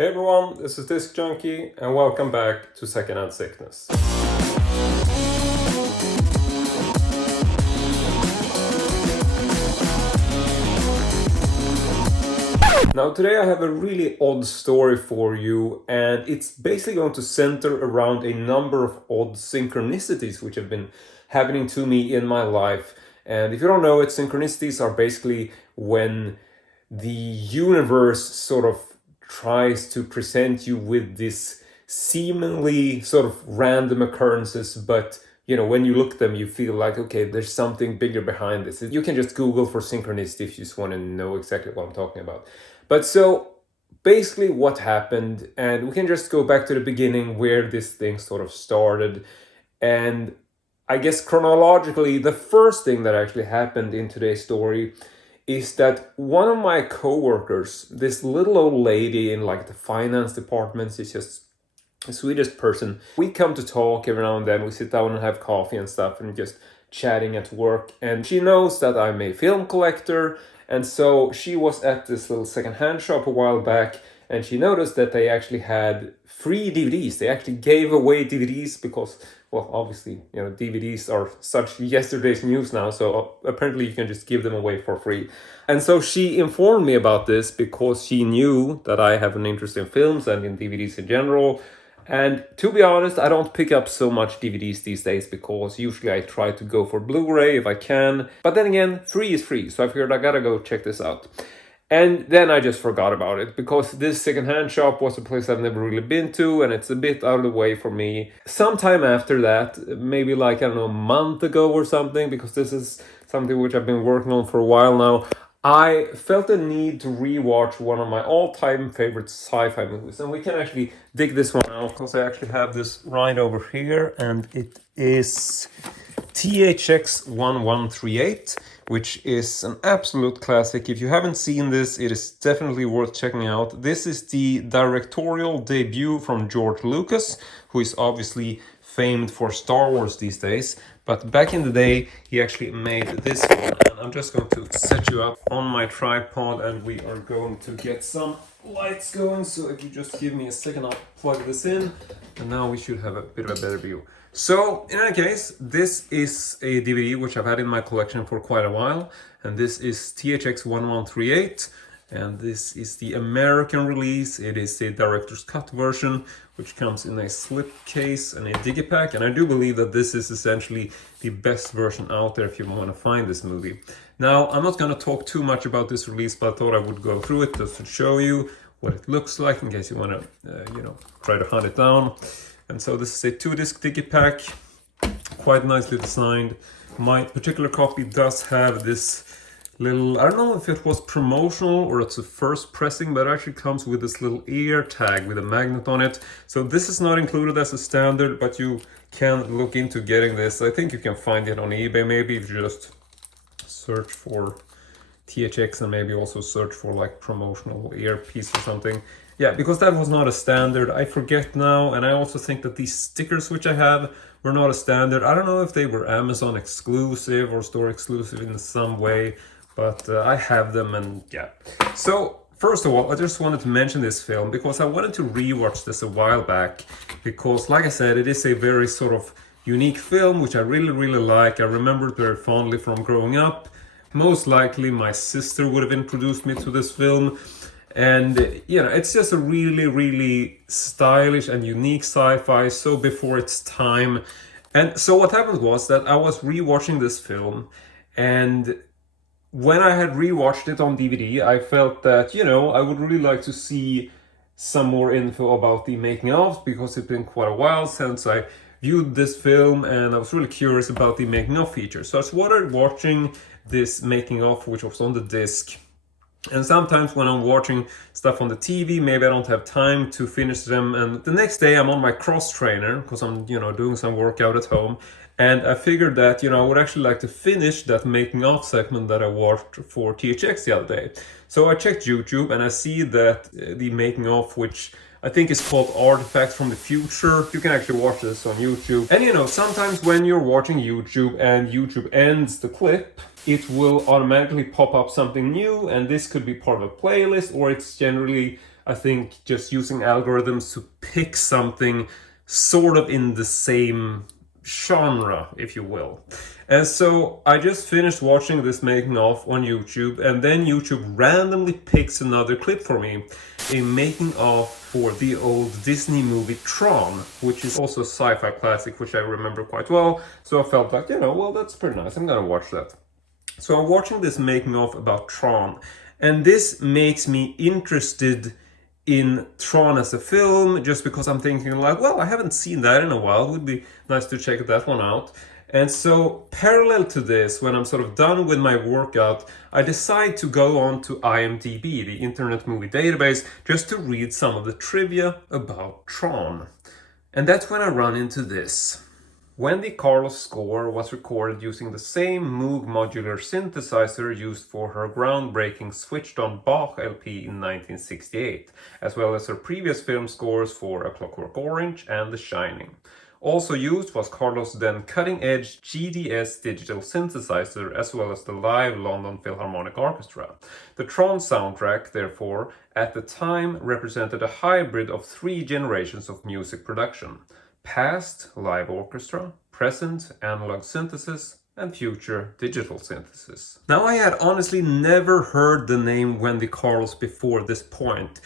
Hey everyone, this is Disc Junkie and welcome back to Secondhand Sickness. Now today I have a really odd story for you, and it's basically going to center around a number of odd synchronicities which have been happening to me in my life. And if you don't know it, synchronicities are basically when the universe sort of tries to present you with this seemingly sort of random occurrences, but you know, when you look at them, you feel like, okay, there's something bigger behind this. You can just Google for synchronicity if you just want to know exactly what I'm talking about. But so basically what happened, and we can just go back to the beginning where this thing sort of started. And I guess chronologically, the first thing that actually happened in today's story is that one of my coworkers, this little old lady in like the finance department, she's just a Swedish person. We come to talk every now and then. We sit down and have coffee and stuff and just chatting at work. And she knows that I'm a film collector. And so she was at this little secondhand shop a while back, and she noticed that they actually had free DVDs. They actually gave away DVDs because, well, obviously, you know, DVDs are such yesterday's news now, so apparently you can just give them away for free. And so she informed me about this because she knew that I have an interest in films and in DVDs in general. And to be honest, I don't pick up so much DVDs these days because usually I try to go for Blu-ray if I can. But then again, free is free, so I figured I gotta go check this out. And then I just forgot about it because this secondhand shop was a place I've never really been to, and it's a bit out of the way for me. Sometime after that, maybe like, I don't know, a month ago or something, because this is something which I've been working on for a while now, I felt the need to rewatch one of my all-time favorite sci-fi movies. And we can actually dig this one out because I actually have this right over here, and it is THX 1138, which is an absolute classic. If you haven't seen this, it is definitely worth checking out. This is the directorial debut from George Lucas, who is obviously famed for Star Wars these days. But back in the day, he actually made this one. And I'm just going to set you up on my tripod, and we are going to get some lights going. So if you just give me a second, I'll plug this in. And now we should have a bit of a better view. So in any case, this is a DVD which I've had in my collection for quite a while. And this is THX 1138. And this is the American release. It is a director's cut version, which comes in a slipcase and a digipack. And I do believe that this is essentially the best version out there if you want to find this movie. Now, I'm not going to talk too much about this release, but I thought I would go through it just to show you what it looks like in case you want to, try to hunt it down. And so this is a 2-disc digipack, quite nicely designed. My particular copy does have this little, I don't know if it was promotional or it's a first pressing, but it actually comes with this little ear tag with a magnet on it. So this is not included as a standard, but you can look into getting this. I think you can find it on eBay maybe if you just search for THX and maybe also search for like promotional earpiece or something. Yeah, because that was not a standard. I forget now, and I also think that these stickers which I have were not a standard. I don't know if they were Amazon exclusive or store exclusive in some way, but I have them, and yeah. So first of all, I just wanted to mention this film because I wanted to rewatch this a while back because, like I said, it is a very sort of unique film which I really, really like. I remember it very fondly from growing up. Most likely my sister would have introduced me to this film. And, you know, it's just a really, really stylish and unique sci-fi, so before its time. And so what happened was that I was rewatching this film, and when I had rewatched it on DVD, I felt that, you know, I would really like to see some more info about the making of, because it's been quite a while since I viewed this film, and I was really curious about the making of features. So I started watching this making of, which was on the disc. And sometimes when I'm watching stuff on the TV, maybe I don't have time to finish them. And the next day I'm on my cross trainer because I'm, doing some workout at home. And I figured that, I would actually like to finish that making of segment that I watched for THX the other day. So I checked YouTube and I see that the making of, which I think is called Artifacts from the Future. You can actually watch this on YouTube. And sometimes when you're watching YouTube and YouTube ends the clip, it will automatically pop up something new, and this could be part of a playlist, or it's generally I think just using algorithms to pick something sort of in the same genre, if you will. And so I just finished watching this making of on YouTube, and then YouTube randomly picks another clip for me, a making of for the old Disney movie Tron, which is also a sci-fi classic, which I remember quite well. So I felt like, well, that's pretty nice, I'm gonna watch that. So I'm watching this making of about Tron, and this makes me interested in Tron as a film, just because I'm thinking like, well, I haven't seen that in a while, it would be nice to check that one out. And so parallel to this, when I'm sort of done with my workout, I decide to go on to IMDb, the Internet Movie Database, just to read some of the trivia about Tron. And that's when I run into this. Wendy Carlos' score was recorded using the same Moog modular synthesizer used for her groundbreaking Switched On Bach LP in 1968, as well as her previous film scores for A Clockwork Orange and The Shining. Also used was Carlos' then cutting-edge GDS digital synthesizer, as well as the live London Philharmonic Orchestra. The Tron soundtrack, therefore, at the time represented a hybrid of 3 generations of music production: past live orchestra, present analog synthesis, and future digital synthesis. Now, I had honestly never heard the name Wendy Carlos before this point,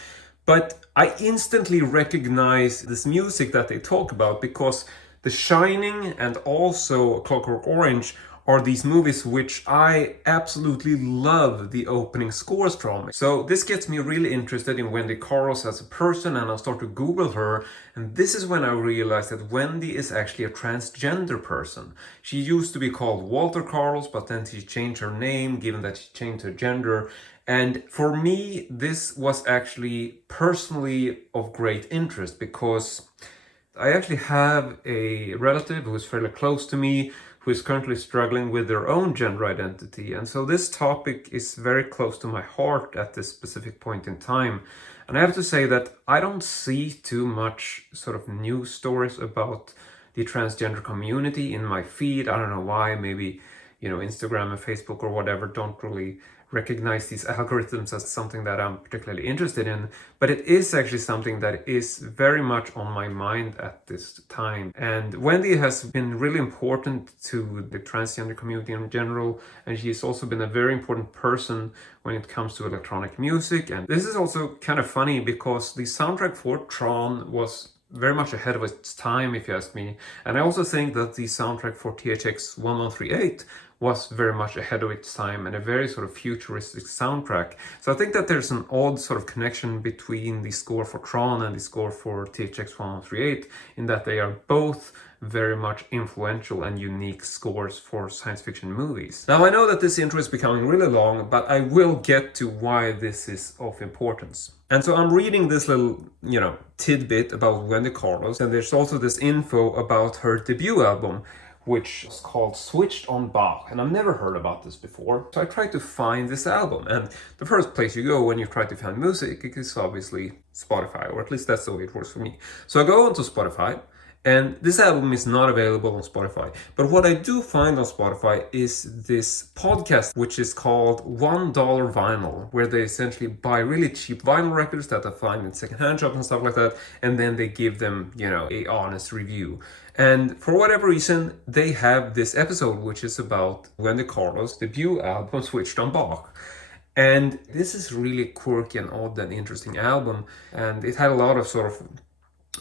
but I instantly recognize this music that they talk about, because The Shining and also Clockwork Orange are these movies which I absolutely love the opening scores from. So this gets me really interested in Wendy Carlos as a person, and I'll start to Google her, and this is when I realized that Wendy is actually a transgender person. She used to be called Walter Carlos, but then she changed her name given that she changed her gender. And for me, this was actually personally of great interest, because I actually have a relative who is fairly close to me who is currently struggling with their own gender identity. And so this topic is very close to my heart at this specific point in time. And I have to say that I don't see too much sort of news stories about the transgender community in my feed. I don't know why. Maybe, Instagram and Facebook or whatever don't really recognize these algorithms as something that I'm particularly interested in, but it is actually something that is very much on my mind at this time. And Wendy has been really important to the transgender community in general, and she's also been a very important person when it comes to electronic music. And this is also kind of funny, because the soundtrack for Tron was very much ahead of its time, if you ask me. And I also think that the soundtrack for THX 1138 was very much ahead of its time, and a very sort of futuristic soundtrack. So I think that there's an odd sort of connection between the score for Tron and the score for THX 1138, in that they are both very much influential and unique scores for science fiction movies. Now, I know that this intro is becoming really long, but I will get to why this is of importance. And so I'm reading this little, tidbit about Wendy Carlos, and there's also this info about her debut album, which is called Switched On Bach, and I've never heard about this before. So I tried to find this album, and the first place you go when you try to find music is obviously Spotify, or at least that's the way it works for me. So I go onto Spotify, and this album is not available on Spotify. But what I do find on Spotify is this podcast, which is called $1 Vinyl, where they essentially buy really cheap vinyl records that I find in secondhand shops and stuff like that, and then they give them, a honest review. And for whatever reason, they have this episode, which is about Wendy Carlos' debut album, Switched On Bach. And this is really quirky and odd and interesting album, and it had a lot of sort of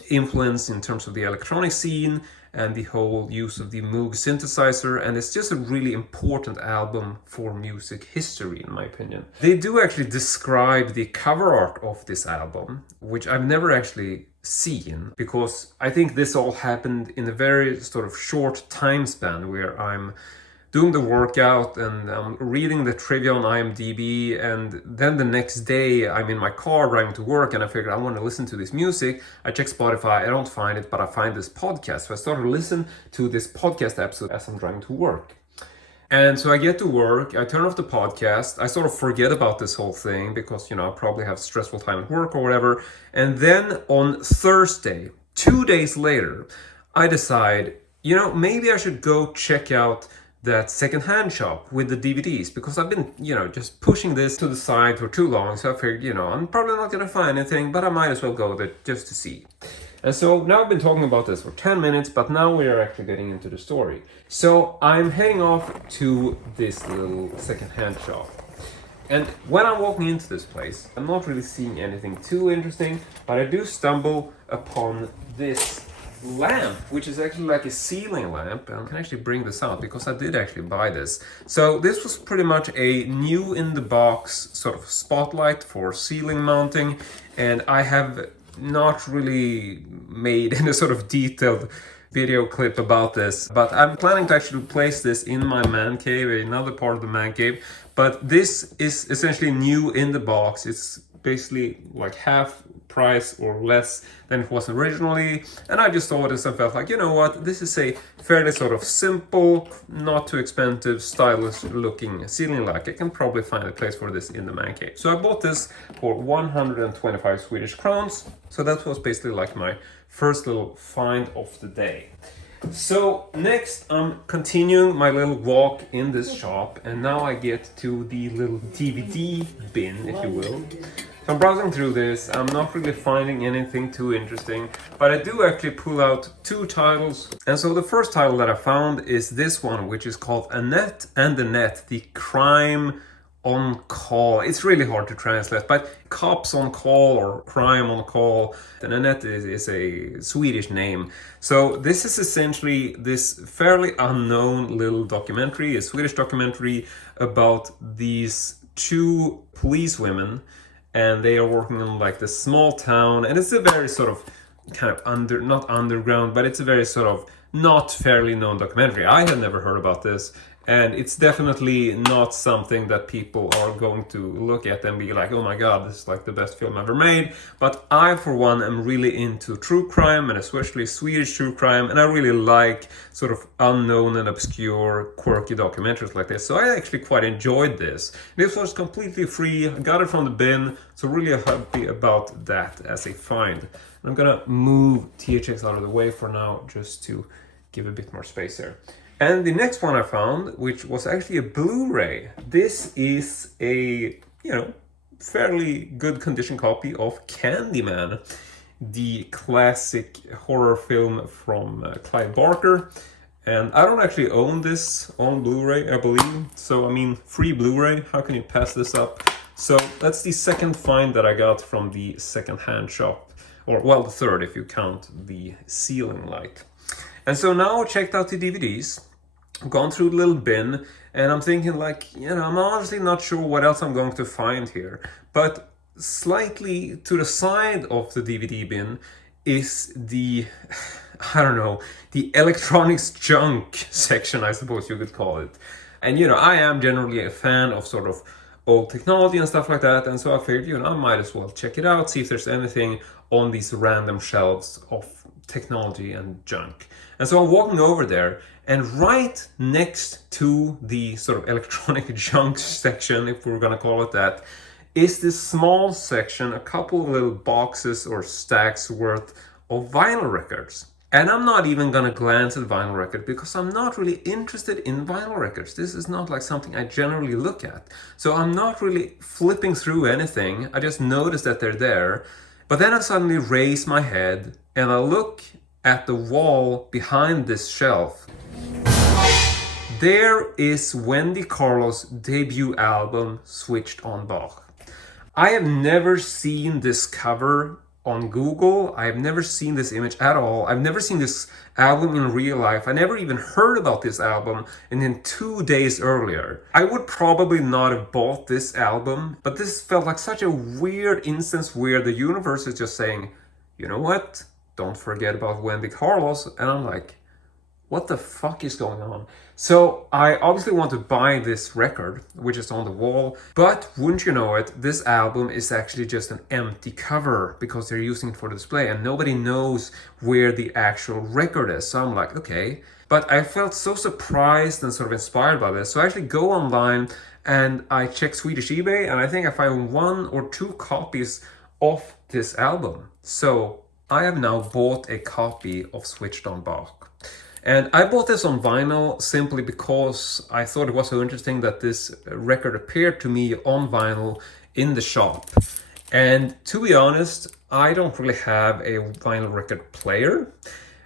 influence in terms of the electronic scene and the whole use of the Moog synthesizer, and it's just a really important album for music history, in my opinion. They do actually describe the cover art of this album, which I've never actually seen, because I think this all happened in a very sort of short time span, where I'm doing the workout and I'm reading the trivia on IMDb, and then the next day I'm in my car driving to work, and I figured I want to listen to this music. I check Spotify, I don't find it, but I find this podcast. So I started to listen to this podcast episode as I'm driving to work. And so I get to work, I turn off the podcast, I sort of forget about this whole thing because, I probably have a stressful time at work or whatever. And then on Thursday, 2 days later, I decide, maybe I should go check out that secondhand shop with the DVDs, because I've been, just pushing this to the side for too long. So I figured, I'm probably not going to find anything, but I might as well go there just to see. And so now I've been talking about this for 10 minutes, but now we are actually getting into the story. So I'm heading off to this little secondhand shop. And when I'm walking into this place, I'm not really seeing anything too interesting, but I do stumble upon this lamp, which is actually like a ceiling lamp, and I can actually bring this out because I did actually buy this. So this was pretty much a new in the box sort of spotlight for ceiling mounting, and I have not really made any sort of detailed video clip about this, but I'm planning to actually place this in my man cave, another part of the man cave. But this is essentially new in the box. It's basically like half price or less than it was originally, and I just saw this and felt like, you know what, this is a fairly sort of simple, not too expensive, stylish looking ceiling light. I can probably find a place for this in the man cave. So I bought this for 125 Swedish crowns. So that was basically like my first little find of the day. So next I'm continuing my little walk in this shop, and now I get to the little DVD bin, if you will. So I'm browsing through this. I'm not really finding anything too interesting, but I do actually pull out two titles. And so the first title that I found is this one, which is called Annette and the Net, the Crime on Call. It's really hard to translate, but Cops on Call or Crime on Call. And Annette is a Swedish name. So this is essentially this fairly unknown little documentary, a Swedish documentary about these two police women, and they are working in like this small town, and it's a very sort of kind of not underground, but it's a very sort of not fairly known documentary. I had never heard about this, and it's definitely not something that people are going to look at and be like, oh my god, this is like the best film ever made. But I, for one, am really into true crime, and especially Swedish true crime, and I really like sort of unknown and obscure, quirky documentaries like this. So I actually quite enjoyed this. This was completely free. I got it from the bin, so really happy about that as a find. And I'm gonna move THX out of the way for now, just to give a bit more space there. And the next one I found, which was actually a Blu-ray. This is a, fairly good condition copy of CANDYMAN, the classic horror film from Clive Barker. And I don't actually own this on Blu-ray, I believe. So, I mean, free Blu-ray, how can you pass this up? So that's the second find that I got from the second-hand shop. Or, well, the third if you count the ceiling light. And so now I checked out the DVDs, gone through the little bin, and I'm thinking like, I'm honestly not sure what else I'm going to find here. But slightly to the side of the DVD bin is the, the electronics junk section, I suppose you could call it. And I am generally a fan of sort of old technology and stuff like that, and so I figured, I might as well check it out, see if there's anything on these random shelves of technology and junk. And so I'm walking over there, and right next to the sort of electronic junk section, if we're gonna call it that, is this small section, a couple of little boxes or stacks worth of vinyl records. And I'm not even gonna glance at vinyl records because I'm not really interested in vinyl records. This is not like something I generally look at. So I'm not really flipping through anything. I just noticed that they're there. But then I suddenly raise my head and I look at the wall behind this shelf. There is Wendy Carlos' debut album, Switched on Bach. I have never seen this cover on Google. I've never seen this image at all. I've never seen this album in real life. I never even heard about this album, and then 2 days earlier. I would probably not have bought this album, but this felt like such a weird instance where the universe is just saying, you know what? Don't forget about Wendy Carlos. And I'm like, what the fuck is going on? So I obviously want to buy this record, which is on the wall, but wouldn't you know it, this album is actually just an empty cover because they're using it for display and nobody knows where the actual record is. So I'm like, okay. But I felt so surprised and sort of inspired by this. So I actually go online and I check Swedish eBay, and I think I found 1 or 2 copies of this album. So I have now bought a copy of Switched on Bach. And I bought this on vinyl simply because I thought it was so interesting that this record appeared to me on vinyl in the shop. And to be honest, I don't really have a vinyl record player.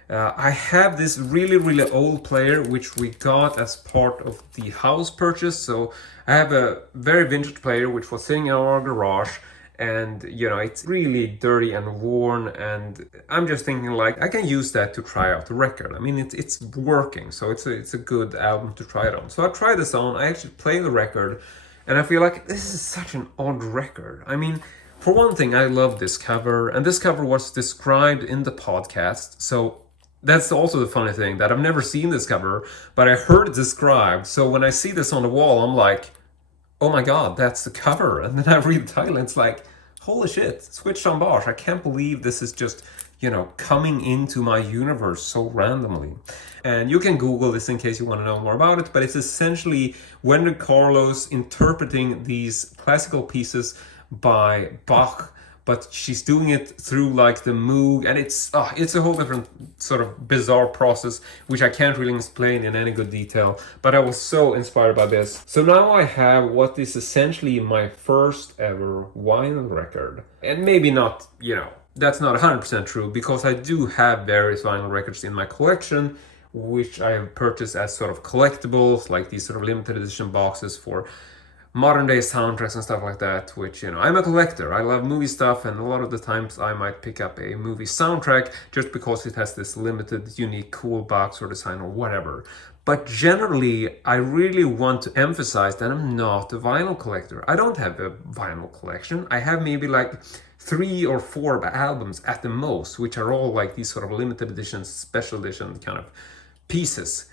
I have this really old player which we got as part of the house purchase. So I have a very vintage player which was sitting in our garage, and you know, it's really dirty and worn, and I'm just thinking like I can use that to try out the record. I mean, it's working, so it's a good album to try it on. So I tried this on, I actually play the record, and I feel like this is such an odd record. I mean, for one thing, I love this cover, and this cover was described in the podcast, so that's also the funny thing, that I've never seen this cover, but I heard it described. So when I see this on the wall, I'm like, oh my god, that's the cover. And then I read the title and it's like, holy shit, switched on Bach. I can't believe this is just, you know, coming into my universe so randomly. And you can Google this in case you want to know more about it, but it's essentially Wendy Carlos interpreting these classical pieces by Bach, but she's doing it through like the Moog, and it's a whole different sort of bizarre process, which I can't really explain in any good detail, but I was so inspired by this. So now I have what is essentially my first ever vinyl record. And maybe not, you know, that's not 100% true, because I do have various vinyl records in my collection, which I have purchased as sort of collectibles, like these sort of limited edition boxes for modern day soundtracks and stuff like that, which, you know, I'm a collector. I love movie stuff, and a lot of the times I might pick up a movie soundtrack just because it has this limited, unique, cool box or design or whatever. But generally, I really want to emphasize that I'm not a vinyl collector. I don't have a vinyl collection. I have maybe like 3 or 4 albums at the most, which are all like these sort of limited editions, special edition kind of pieces.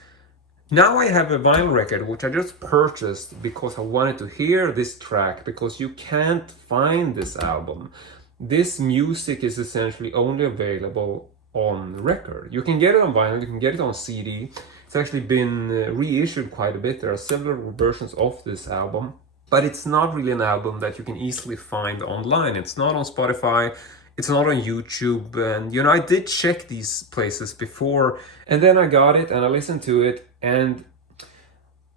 Now I have a vinyl record which I just purchased because I wanted to hear this track, because you can't find this album. This music is essentially only available on record. You can get it on vinyl, you can get it on CD. It's actually been reissued quite a bit. There are several versions of this album, but it's not really an album that you can easily find online. It's not on Spotify. It's not on YouTube, and you know, I did check these places before, and then I got it and I listened to it, and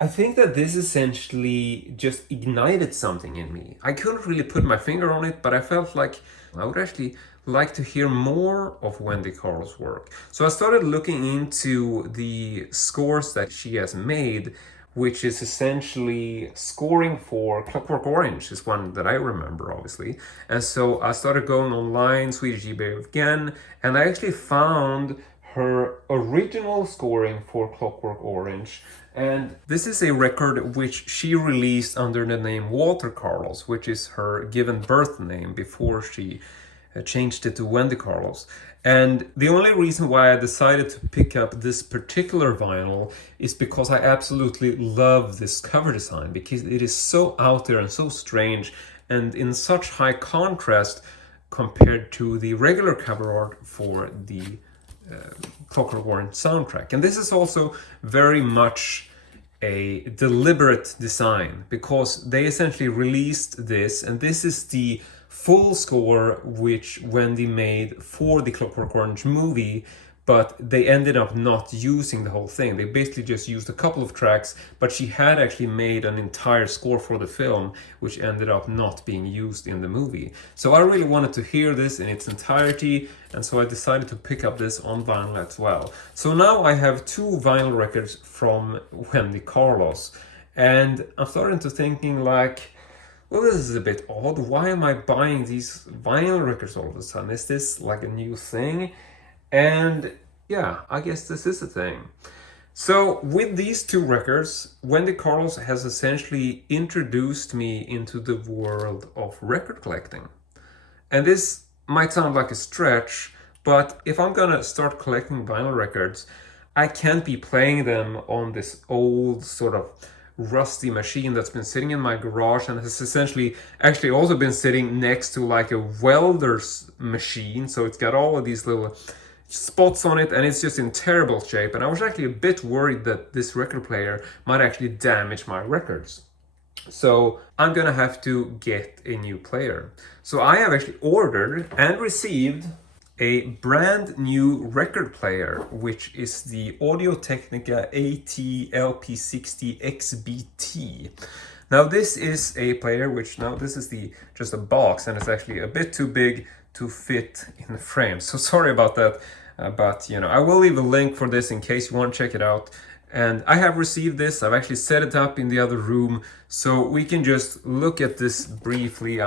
I think that this essentially just ignited something in me. I couldn't really put my finger on it, but I felt like I would actually like to hear more of Wendy Carlos' work. So I started looking into the scores that she has made, which is essentially scoring for Clockwork Orange, is one that I remember, obviously. And so I started going online, Swedish JABRA again, and I actually found her original scoring for Clockwork Orange. And this is a record which she released under the name Walter Carlos, which is her given birth name before she changed it to Wendy Carlos. And the only reason why I decided to pick up this particular vinyl is because I absolutely love this cover design, because it is so out there and so strange and in such high contrast compared to the regular cover art for the Clockwork Orange soundtrack. And this is also very much a deliberate design, because they essentially released this, and this is the full score which Wendy made for the Clockwork Orange movie, but they ended up not using the whole thing. They basically just used a couple of tracks, but she had actually made an entire score for the film, which ended up not being used in the movie. So I really wanted to hear this in its entirety, and so I decided to pick up this on vinyl as well. So now I have 2 vinyl records from Wendy Carlos, and I'm starting to thinking like, well, this is a bit odd. Why am I buying these vinyl records all of a sudden? Is this like a new thing? And yeah, I guess this is a thing. So with these 2 records, Wendy Carlos has essentially introduced me into the world of record collecting. And this might sound like a stretch, but if I'm gonna start collecting vinyl records, I can't be playing them on this old sort of rusty machine that's been sitting in my garage and has essentially actually also been sitting next to like a welder's machine. So it's got all of these little spots on it and it's just in terrible shape. And I was actually a bit worried that this record player might actually damage my records. So I'm gonna have to get a new player. So I have actually ordered and received a brand new record player, which is the Audio-Technica AT-LP60XBT. Now this is a player which, now this is just a box, and it's actually a bit too big to fit in the frame. So sorry about that, but you know, I will leave a link for this in case you want to check it out. And I have received this. I've actually set it up in the other room, so we can just look at this briefly.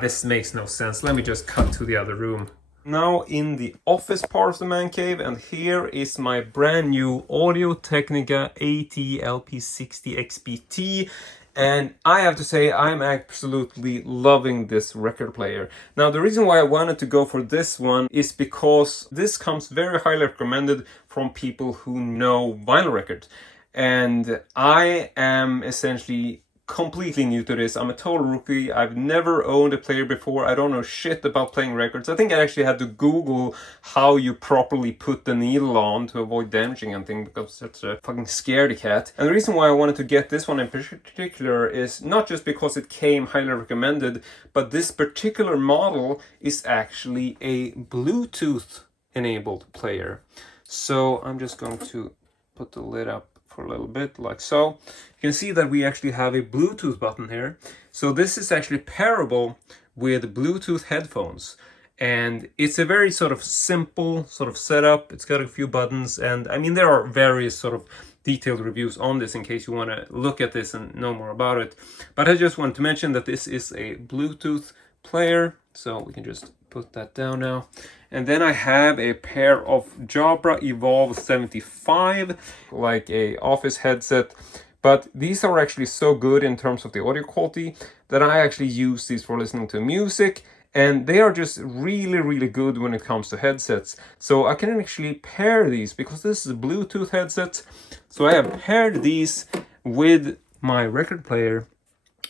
This makes no sense. Let me just cut to the other room. Now in the office part of the man cave, and here is my brand new Audio-Technica AT-LP60XBT. And I have to say, I'm absolutely loving this record player. Now, the reason why I wanted to go for this one is because this comes very highly recommended from people who know vinyl records. And I am essentially completely new to this. I'm a total rookie. I've never owned a player before. I don't know shit about playing records. I think I actually had to Google how you properly put the needle on to avoid damaging anything, because such a fucking scaredy cat. And the reason why I wanted to get this one in particular is not just because it came highly recommended, but this particular model is actually a Bluetooth enabled player. So I'm just going to put the lid up for a little bit, like so. You can see that we actually have a Bluetooth button here. So this is actually pairable with Bluetooth headphones. And it's a very sort of simple sort of setup. It's got a few buttons, and I mean, there are various sort of detailed reviews on this in case you want to look at this and know more about it. But I just want to mention that this is a Bluetooth player. So we can just put that down now. And then I have a pair of JABRA EVOLVE 75, like a office headset. But these are actually so good in terms of the audio quality that I actually use these for listening to music. And they are just really, really good when it comes to headsets. So I can actually pair these, because this is a Bluetooth headset. So I have paired these with my record player.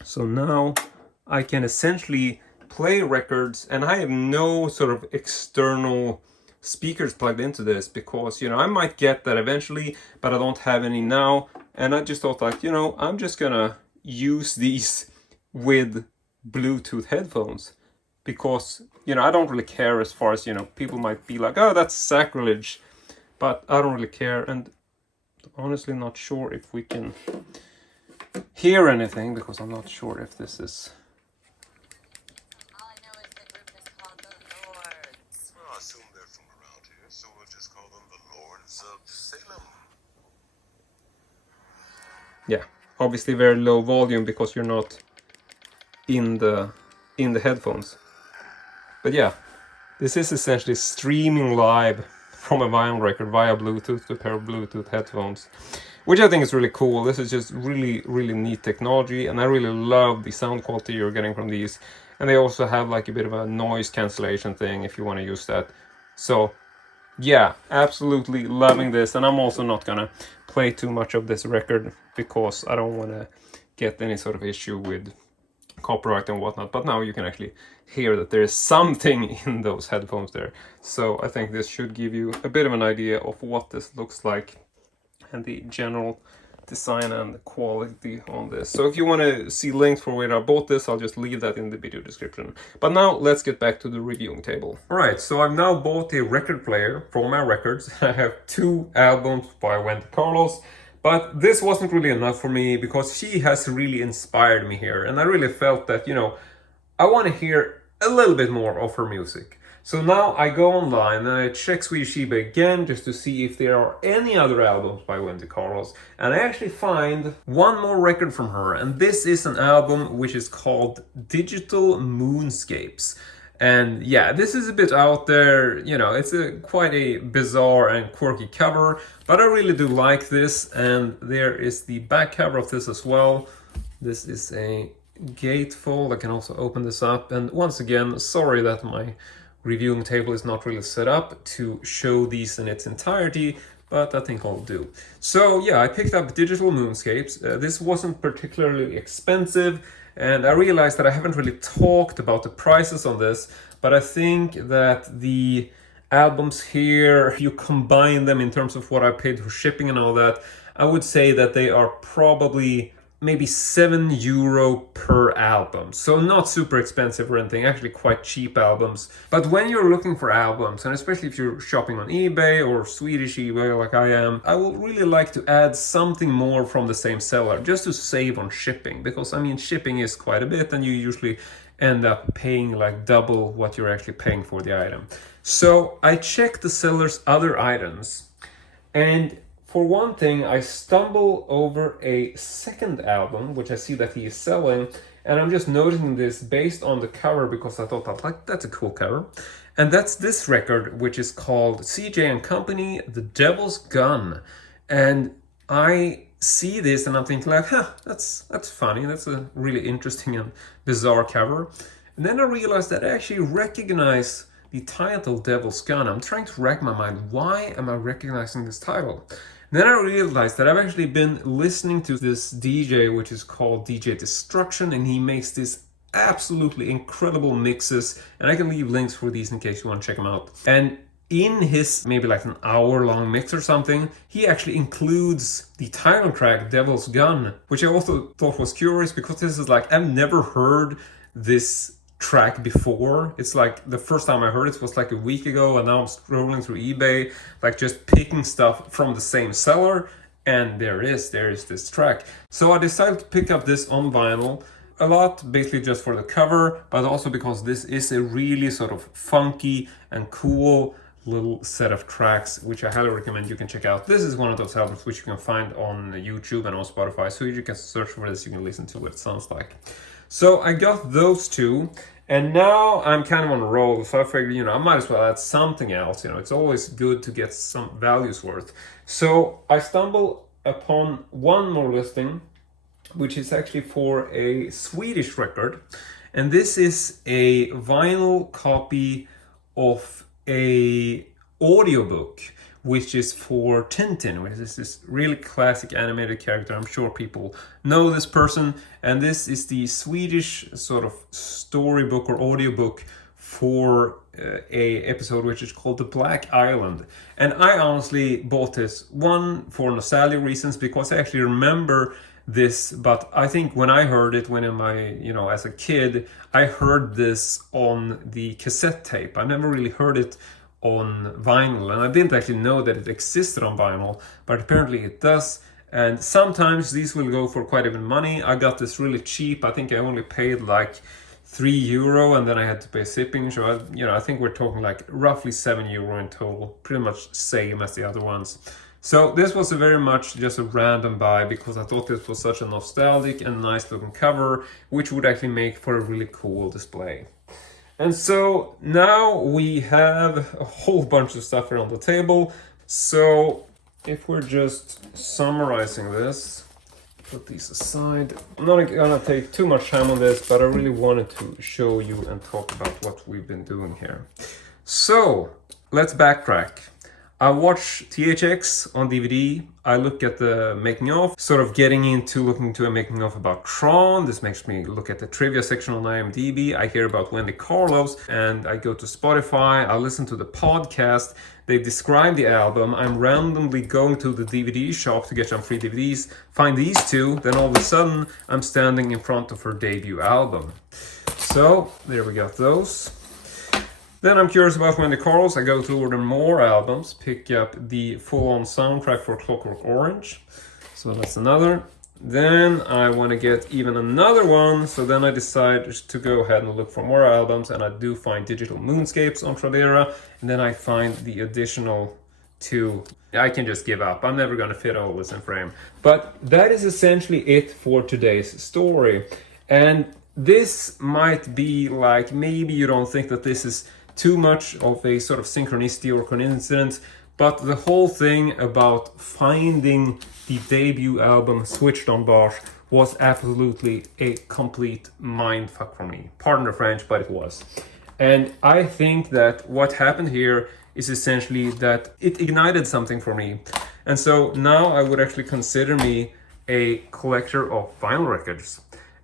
So now I can essentially play records, and I have no sort of external speakers plugged into this, because, you know, I might get that eventually, but I don't have any now. And I just thought, like, you know, I'm just gonna use these with Bluetooth headphones, because, you know, I don't really care as far as, you know, people might be like, oh, that's sacrilege, but I don't really care. And honestly not sure if we can hear anything, because I'm not sure if this is... Yeah, obviously very low volume because you're not in the headphones. But yeah, this is essentially streaming live from a vinyl record via Bluetooth to a pair of Bluetooth headphones, which I think is really cool. This is just really, really neat technology, and I really love the sound quality you're getting from these. And they also have like a bit of a noise cancellation thing if you want to use that. So yeah, absolutely loving this. And I'm also not gonna play too much of this record because I don't want to get any sort of issue with copyright and whatnot. But now you can actually hear that there is something in those headphones there. So I think this should give you a bit of an idea of what this looks like and the general design and quality on this. So if you want to see links for where I bought this, I'll just leave that in the video description. But now let's get back to the reviewing table. Alright, so I've now bought a record player for my records. I have 2 albums by Wendy Carlos, but this wasn't really enough for me because she has really inspired me here, and I really felt that, you know, I want to hear a little bit more of her music. So now I go online and I check Swedish eBay again just to see if there are any other albums by Wendy Carlos. And I actually find one more record from her, and this is an album which is called Digital Moonscapes. And yeah, this is a bit out there, you know, it's quite a bizarre and quirky cover, but I really do like this. And there is the back cover of this as well. This is a gatefold. I can also open this up, and once again, sorry that my reviewing table is not really set up to show these in its entirety, but I think I'll do. So yeah, I picked up Digital Moonscapes. This wasn't particularly expensive, and I realized that I haven't really talked about the prices on this, but I think that the albums here, if you combine them in terms of what I paid for shipping and all that, I would say that they are probably maybe €7 per album. So not super expensive or anything, actually quite cheap albums. But when you're looking for albums, and especially if you're shopping on eBay or Swedish eBay like I am, I would really like to add something more from the same seller just to save on shipping. Because I mean, shipping is quite a bit and you usually end up paying like double what you're actually paying for the item. So I checked the seller's other items, and for one thing, I stumble over a second album, which I see that he is selling, and I'm just noticing this based on the cover because I thought, like, that's a cool cover. And that's this record, which is called CJ and Company, The Devil's Gun. And I see this and I'm thinking like, that's funny. That's a really interesting and bizarre cover. And then I realized that I actually recognize the title Devil's Gun. I'm trying to rack my mind, why am I recognizing this title? And then I realized that I've actually been listening to this DJ, which is called DJ Destruction, and he makes this absolutely incredible mixes, and I can leave links for these in case you want to check them out. And in his maybe like an hour-long mix or something, he actually includes the title track Devil's Gun, which I also thought was curious because this is like, I've never heard this track before. It's like the first time I heard it was like a week ago, and now I'm scrolling through eBay, like just picking stuff from the same seller, and there is this track. So I decided to pick up this on vinyl, a lot basically just for the cover, but also because this is a really sort of funky and cool little set of tracks, which I highly recommend you can check out. This is one of those albums which you can find on YouTube and on Spotify, so you can search for this, you can listen to what it sounds like. So I got those two, and now I'm kind of on a roll, so I figured, I might as well add something else. It's always good to get some values worth. So I stumble upon one more listing, which is actually for a Swedish record, and this is a vinyl copy of a audiobook, which is for Tintin, which is this really classic animated character. I'm sure people know this person, and this is the Swedish sort of storybook or audiobook for a episode which is called The Black Island. And I honestly bought this one for nostalgia reasons because I actually remember this, but I think when I heard it when in my, as a kid, I heard this on the cassette tape. I never really heard it on vinyl, and I didn't actually know that it existed on vinyl, but apparently it does. And sometimes these will go for quite a bit of money. I got this really cheap. I think I only paid like €3, and then I had to pay shipping. So I think we're talking like roughly €7 in total, pretty much same as the other ones. So this was a very much just a random buy because I thought this was such a nostalgic and nice looking cover, which would actually make for a really cool display. And so now we have a whole bunch of stuff here on the table. So if we're just summarizing this, put these aside. I'm not gonna take too much time on this, but I really wanted to show you and talk about what we've been doing here. So let's backtrack. I watch THX on DVD, I look at the making of, sort of looking to a making of about TRON. This makes me look at the trivia section on IMDb. I hear about Wendy Carlos, and I go to Spotify, I listen to the podcast, they describe the album, I'm randomly going to the DVD shop to get some free DVDs, find these two, then all of a sudden I'm standing in front of her debut album. So there we got those. Then I'm curious about Wendy Carlos. I go to order more albums, pick up the full-on soundtrack for Clockwork Orange. So that's another. Then I want to get even another one. So then I decide to go ahead and look for more albums. And I do find Digital Moonscapes on Tradera. And then I find the additional two. I can just give up. I'm never going to fit all this in frame. But that is essentially it for today's story. And this might be like, maybe you don't think that this is too much of a sort of synchronicity or coincidence, but the whole thing about finding the debut album switched on Bach was absolutely a complete mindfuck for me. Pardon the French, but it was. And I think that what happened here is essentially that it ignited something for me. And so now I would actually consider me a collector of vinyl records.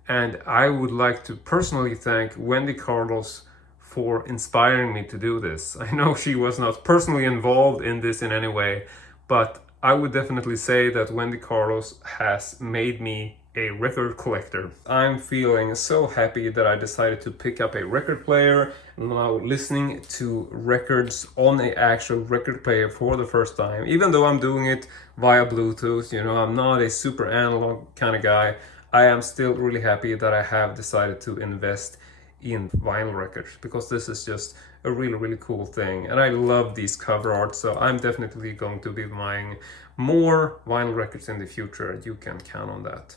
And I would like to personally thank Wendy Carlos for inspiring me to do this. I know she was not personally involved in this in any way, but I would definitely say that Wendy Carlos has made me a record collector. I'm feeling so happy that I decided to pick up a record player and now listening to records on an actual record player for the first time. Even though I'm doing it via Bluetooth, you know, I'm not a super analog kind of guy, I am still really happy that I have decided to invest in vinyl records, because this is just a really cool thing, and I love these cover art, so I'm definitely going to be buying more vinyl records in the future. You can count on that.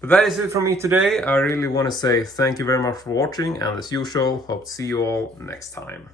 But that is it from me today. I really want to say thank you very much for watching, and as usual, hope to see you all next time.